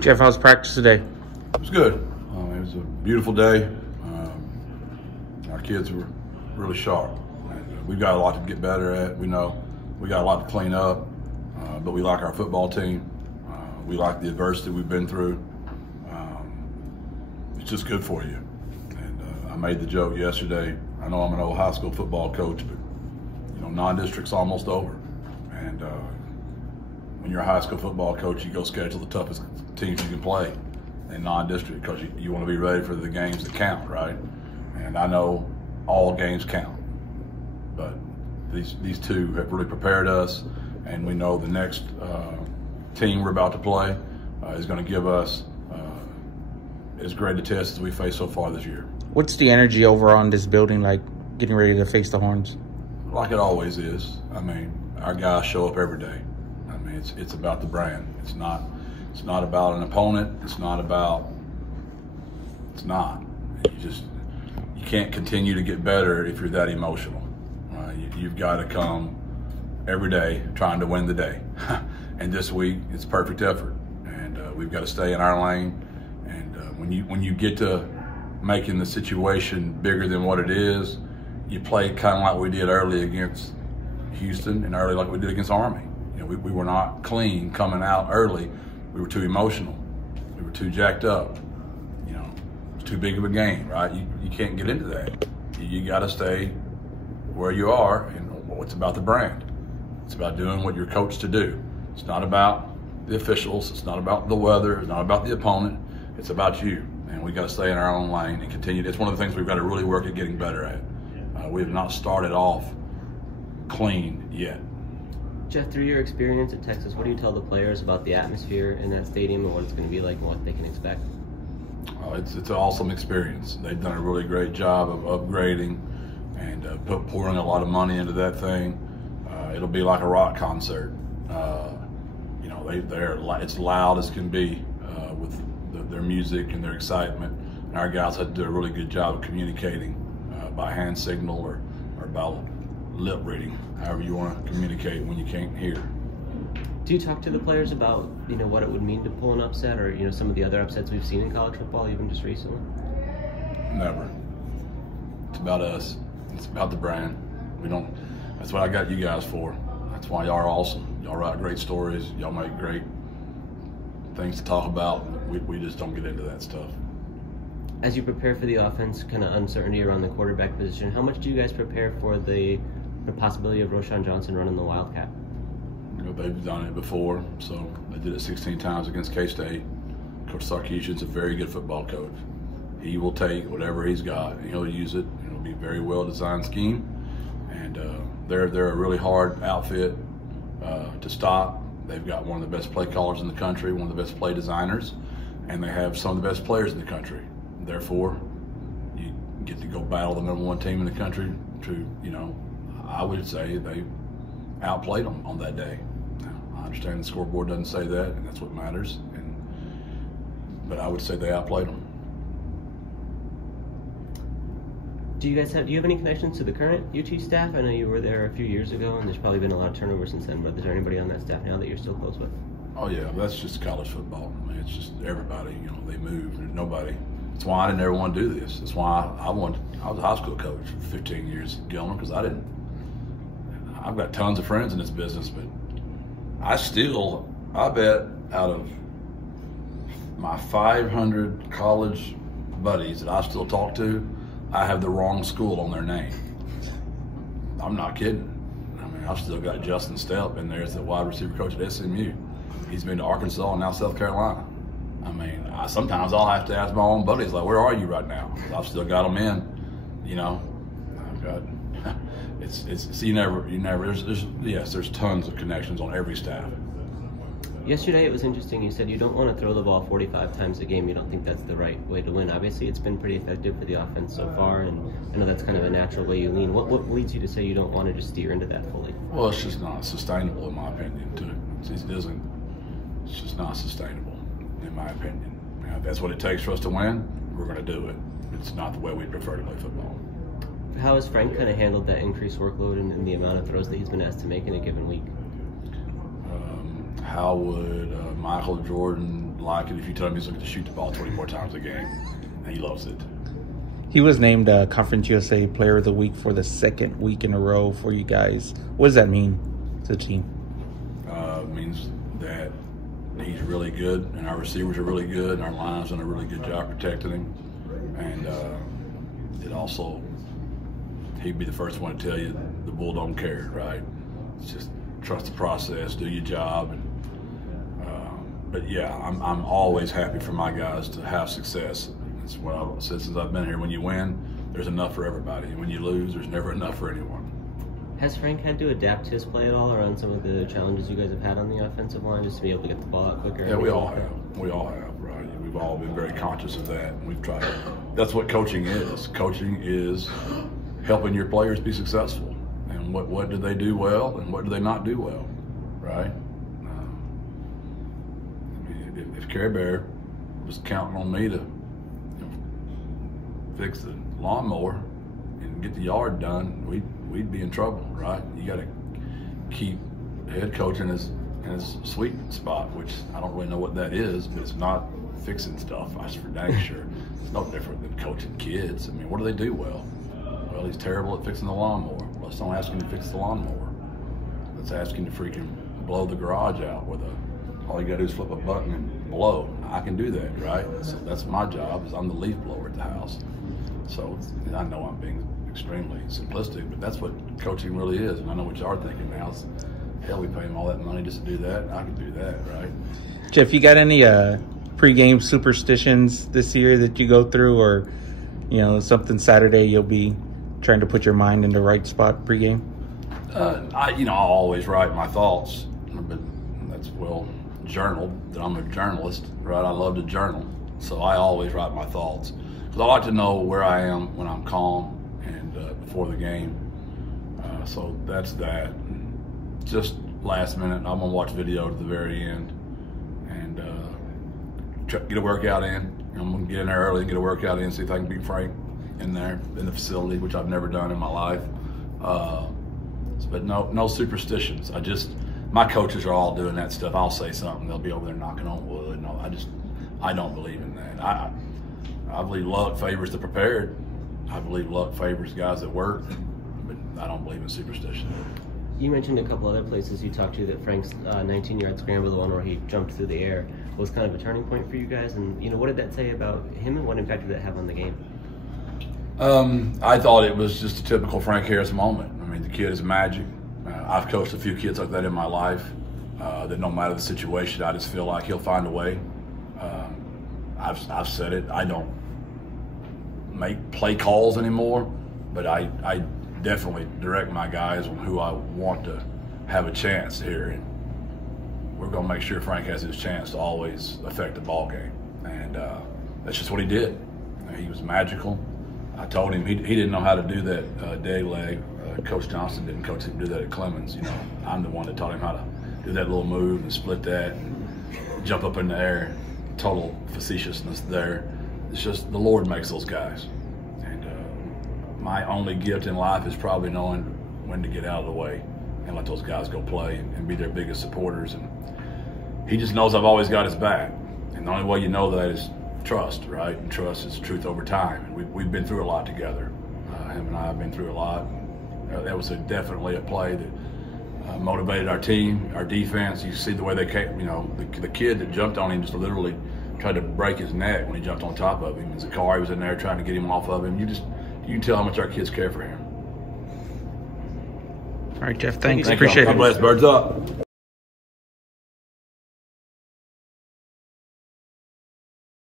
Jeff, how's practice today? It was good. It was a beautiful day. Our kids were really sharp. We've got a lot to get better at. We know we got a lot to clean up, but we like our football team. We like the adversity we've been through. It's just good for you. And I made the joke yesterday. I know I'm an old high school football coach, but non-district's almost over. And when you're a high school football coach, you go schedule the toughest teams you can play in non-district because you want to be ready for the games that count, right? And I know all games count, but these two have really prepared us, and we know the next team we're about to play is going to give us as great a test as we faced so far this year. What's the energy overall in this building like, getting ready to face the Horns? Like it always is. I mean, our guys show up every day. I mean, it's about the brand. It's not about an opponent. It's not. You can't continue to get better if you're that emotional. You've got to come every day trying to win the day. And this week, it's perfect effort. And we've got to stay in our lane. And when you get to making the situation bigger than what it is, you play kind of like we did early against Houston and early like we did against Army. We were not clean coming out early. We were too emotional. We were too jacked up. It was too big of a game, right? You can't get into that. You got to stay where you are, and it's about the brand. It's about doing what you're coached to do. It's not about the officials. It's not about the weather. It's not about the opponent. It's about you, and we got to stay in our own lane and continue. It's one of the things we've got to really work at getting better at. We have not started off clean yet. Jeff, through your experience at Texas, what do you tell the players about the atmosphere in that stadium and what it's going to be like and what they can expect? It's an awesome experience. They've done a really great job of upgrading and pouring a lot of money into that thing. It'll be like a rock concert. It's loud as can be with their music and their excitement. And our guys had to do a really good job of communicating by hand signal or by lip reading, however you want to communicate when you can't hear. Do you talk to the players about what it would mean to pull an upset, or some of the other upsets we've seen in college football, even just recently? Never. It's about us. It's about the brand. That's what I got you guys for. That's why y'all are awesome. Y'all write great stories. Y'all make great things to talk about. We just don't get into that stuff. As you prepare for the offense, kind of uncertainty around the quarterback position, how much do you guys prepare for the possibility of Roschon Johnson running the Wildcat? They've done it before, so they did it 16 times against K-State. Coach Sarkisian's a very good football coach. He will take whatever he's got and he'll use it. It'll be a very well-designed scheme, and they're a really hard outfit to stop. They've got one of the best play callers in the country, one of the best play designers, and they have some of the best players in the country. Therefore, you get to go battle the #1 team in the country. I would say they outplayed them on that day. Now, I understand the scoreboard doesn't say that, and that's what matters. But I would say they outplayed them. Do you have any connections to the current UT staff? I know you were there a few years ago, and there's probably been a lot of turnover since then. But is there anybody on that staff now that you're still close with? Oh yeah, that's just college football. I mean, it's just everybody. They move. There's nobody. That's why I didn't ever want to do this. That's why I was a high school coach for 15 years at Gilmer, because I've got tons of friends in this business, but I bet out of my 500 college buddies that I still talk to, I have the wrong school on their name. I'm not kidding. I mean, I've still got Justin Stepp in there as the wide receiver coach at SMU. He's been to Arkansas and now South Carolina. I mean, sometimes I'll have to ask my own buddies, like, where are you right now? I've still got them in, I've got, there's tons of connections on every staff. Yesterday it was interesting. You said you don't want to throw the ball 45 times a game. You don't think that's the right way to win. Obviously, it's been pretty effective for the offense so far, and I know that's kind of a natural way you lean. What leads you to say you don't want to just steer into that fully? Well, it's just not sustainable in my opinion. It's just not sustainable in my opinion. If that's what it takes for us to win, we're going to do it. It's not the way we prefer to play football. How has Frank kind of handled that increased workload and the amount of throws that he's been asked to make in a given week? How would Michael Jordan like it if you tell him he's looking to shoot the ball 24 times a game, and he loves it. He was named Conference USA Player of the Week for the second week in a row for you guys. What does that mean to the team? It means that he's really good, and our receivers are really good, and our line's done a really good job protecting him. And it also, he'd be the first one to tell you the bull don't care, right? It's just trust the process, do your job. And, but yeah, I'm always happy for my guys to have success. It's what I've said since I've been here. When you win, there's enough for everybody. And when you lose, there's never enough for anyone. Has Frank had to adapt his play at all around some of the challenges you guys have had on the offensive line, just to be able to get the ball out quicker? Yeah, we all have. We all have, right? We've all been very conscious of that. We've tried. That's what coaching is. Coaching is helping your players be successful. And what do they do well, and what do they not do well, right? If Care Bear was counting on me to fix the lawnmower and get the yard done, we'd be in trouble, right? You got to keep the head coach in his sweet spot, which I don't really know what that is, but it's not fixing stuff. That's for dang sure. It's no different than coaching kids. I mean, what do they do well? Well, he's terrible at fixing the lawnmower. Let's don't ask him to fix the lawnmower. Let's ask him to freaking blow the garage out with all you got to do is flip a button and blow. I can do that, right? So that's my job, is I'm the leaf blower at the house. So I know I'm being extremely simplistic, but that's what coaching really is. And I know what y'all are thinking now. It's, hell, we pay him all that money just to do that. I can do that, right? Jeff, you got any pregame superstitions this year that you go through, or something Saturday you'll be trying to put your mind in the right spot pregame? I'll always write my thoughts, but that's journaled. That I'm a journalist, right? I love to journal, so I always write my thoughts because I like to know where I am when I'm calm and before the game. So that's that. Just last minute, I'm gonna watch video to the very end and get a workout in. I'm gonna get in there early and get a workout in, see if I can beat Frank in there in the facility, which I've never done in my life. But no superstitions. My coaches are all doing that stuff. I'll say something, they'll be over there knocking on wood. No, I don't believe in that. I believe luck favors the prepared. I believe luck favors guys that work, but I don't believe in superstition. You mentioned a couple other places you talked to that Frank's 19-yard scramble, the one where he jumped through the air, was kind of a turning point for you guys. And what did that say about him, and what impact did that have on the game? I thought it was just a typical Frank Harris moment. I mean, the kid is magic. I've coached a few kids like that in my life, that no matter the situation, I just feel like he'll find a way. I've said it. I don't make play calls anymore, but I definitely direct my guys on who I want to have a chance here. And we're going to make sure Frank has his chance to always affect the ball game. And that's just what he did. He was magical. I told him he didn't know how to do that day leg. Coach Johnson didn't coach him to do that at Clemens. I'm the one that taught him how to do that little move and split that and jump up in the air. Total facetiousness there. It's just the Lord makes those guys. And my only gift in life is probably knowing when to get out of the way and let those guys go play and be their biggest supporters. And he just knows I've always got his back. And the only way you know that is trust, right? And trust is truth over time. And we've been through a lot together. Him and I have been through a lot. That was definitely a play that motivated our team, our defense. You see the way they came, the kid that jumped on him just literally tried to break his neck when he jumped on top of him. Zakari was in there trying to get him off of him. You can tell how much our kids care for him. All right, Jeff, thanks. Appreciate it. God bless. Birds up.